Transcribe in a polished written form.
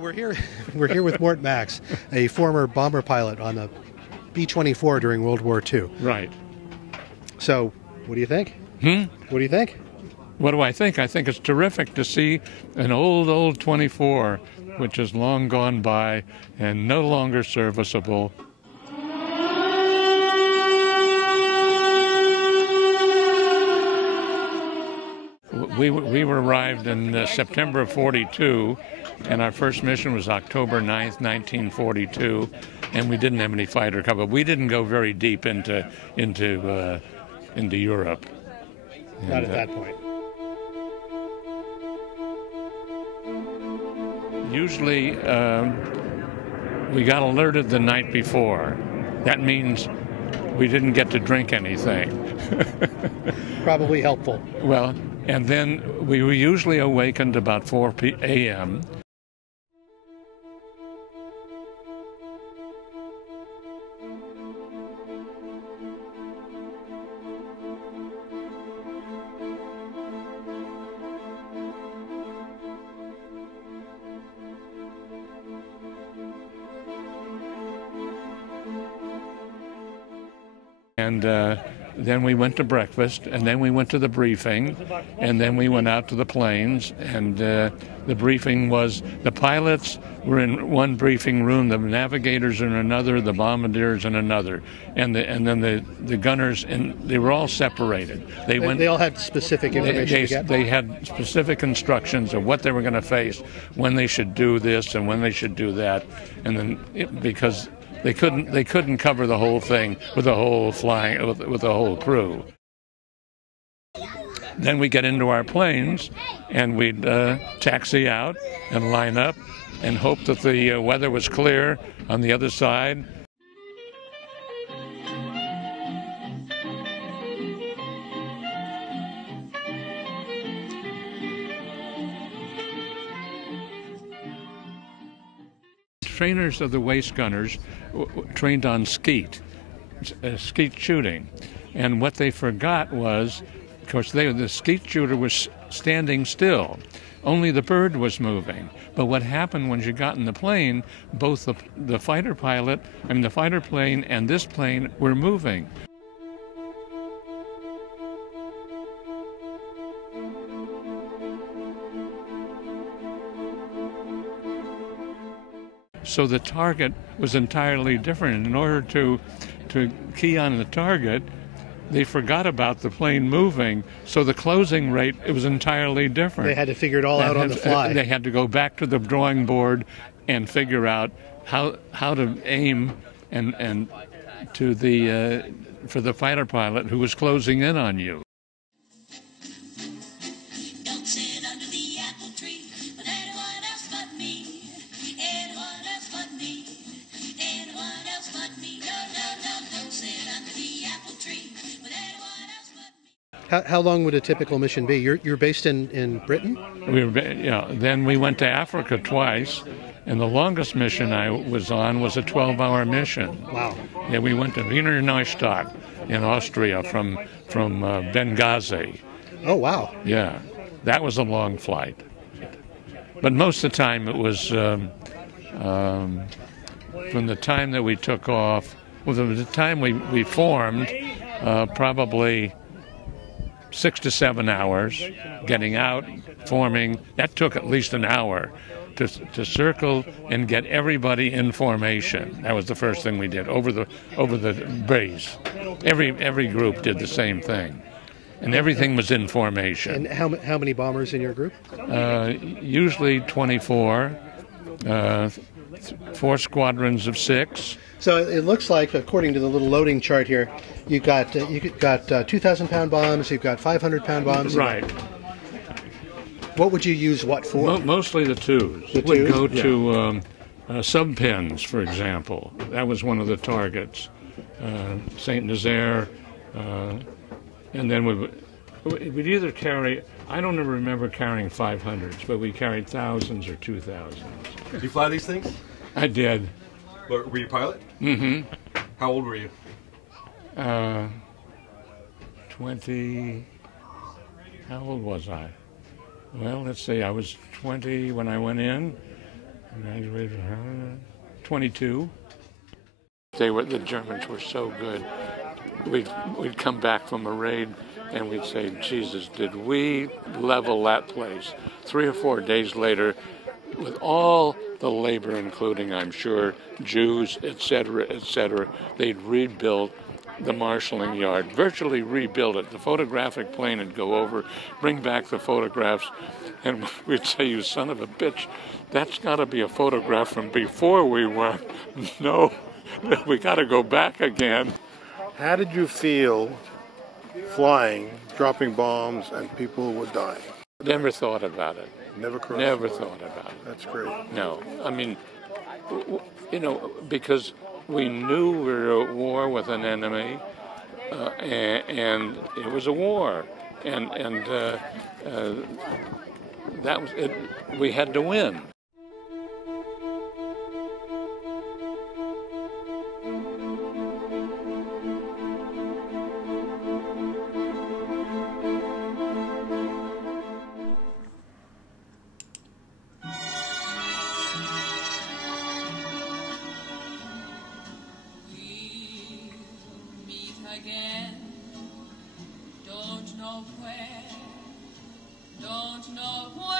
we're here. We're here with Mort Max, a former bomber pilot on the B-24 during World War II. Right. So, what do you think? What do you think? What do I think? I think it's terrific to see an old 24, which is long gone by and no longer serviceable. We were arrived in September of 42, and our first mission was October 9th, 1942, and we didn't have any fighter cover. We didn't go very deep into Europe. Not at that point. Usually, we got alerted the night before. That means we didn't get to drink anything. Probably helpful. Well, and then we were usually awakened about 4 a.m. And then we went to breakfast, and then we went to the briefing, and then we went out to the planes, and the briefing was the pilots were in one briefing room, the navigators in another, the bombardiers in another, and then the gunners, and they were all separated. They all had specific information. They had specific instructions of what they were going to face, when they should do this and when they should do that, and then because they couldn't cover the whole thing with the whole flying with the whole crew. Then we get into our planes and we'd taxi out and line up and hope that the weather was clear on the other side. Trainers of the waist gunners trained on skeet shooting, and what they forgot was, of course, the skeet shooter was standing still, only the bird was moving. But what happened when you got in the plane, both the fighter plane and this plane were moving. So the target was entirely different. In order to key on the target, they forgot about the plane moving, so the closing rate, it was entirely different. They had to figure it all out on the fly. They had to go back to the drawing board and figure out how to aim and to for the fighter pilot who was closing in on you. Don't sit under the apple tree with anyone else but me. Anyone else but me. Anyone else but me. No, don't sit under the apple tree with anyone else but me. How long would a typical mission be? You're based in Britain? Then we went to Africa twice, and the longest mission I was on was a 12-hour mission. Wow. Yeah, we went to Wiener Neustadt in Austria from Benghazi. Oh, wow. Yeah, that was a long flight. But most of the time it was from the time that we took off, well, the time we formed, probably 6 to 7 hours, getting out, forming. That took at least an hour to circle and get everybody in formation. That was the first thing we did over the base. Every group did the same thing, and everything was in formation. And how many bombers in your group? Usually 24, 4 squadrons of 6. So it looks like, according to the little loading chart here, you've got 2,000-pound bombs, you've got 500-pound bombs. Right. What would you use what for? Mostly the twos. The Would twos? go to sub-pens, for example. That was one of the targets. Saint Nazaire, and then we'd either carry. I don't ever remember carrying 500s, but we carried thousands or 2,000s. Did you fly these things? I did. Were you a pilot? Mm-hmm. How old were you? 20. How old was I? Well, let's see. I was 20 when I went in, Graduated 22. The Germans were so good. We'd come back from a raid and we'd say, Jesus, did we level that place? 3 or 4 days later, with all the labor, including, I'm sure, Jews, etc., they'd rebuild the marshalling yard, virtually rebuild it. The photographic plane would go over, bring back the photographs, and we'd say, you son of a bitch, that's got to be a photograph from before we went. No, we got to go back again. How did you feel flying, dropping bombs, and people would die? Never thought about it. Never crossed. Never thought about it. That's great. No, I mean, because we knew we were at war with an enemy, and it was a war, and that was it. We had to win. Again, don't know where, don't know where.